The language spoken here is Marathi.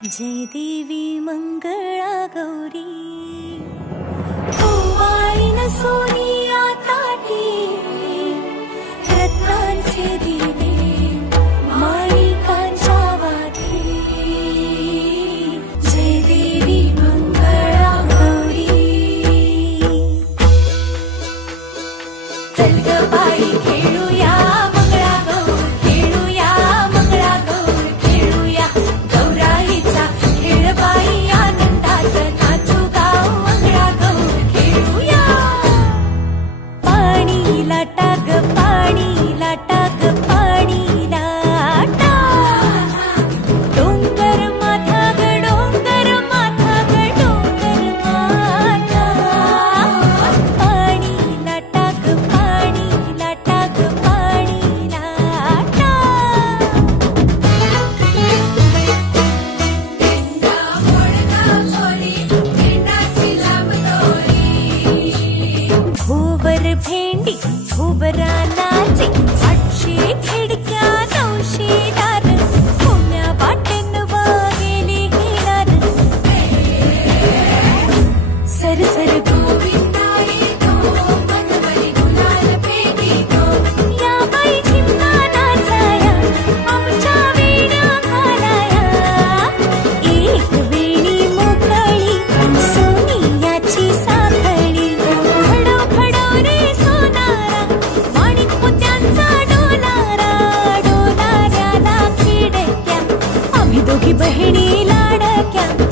जय देवी मंगळा गौरी ओवाळीन सोनिया ताटी रत्नांचे दिवे माणिकांच्या वाती जय देवी मंगळा गौरी चल ग बाई खेळूया भेंडी भुवरा नाचे 800 खिडक्या 900 दार पुण्या वाटेन गेली हिणार सरसर गोविंदाई गो मनवरी गुलाल फेकी गो या बाई चिमणा नाचाया आमच्या वेण्या घालाया एक वेणी मोकळी सोनियाची साखळी दोघी बहिणी लाडक्या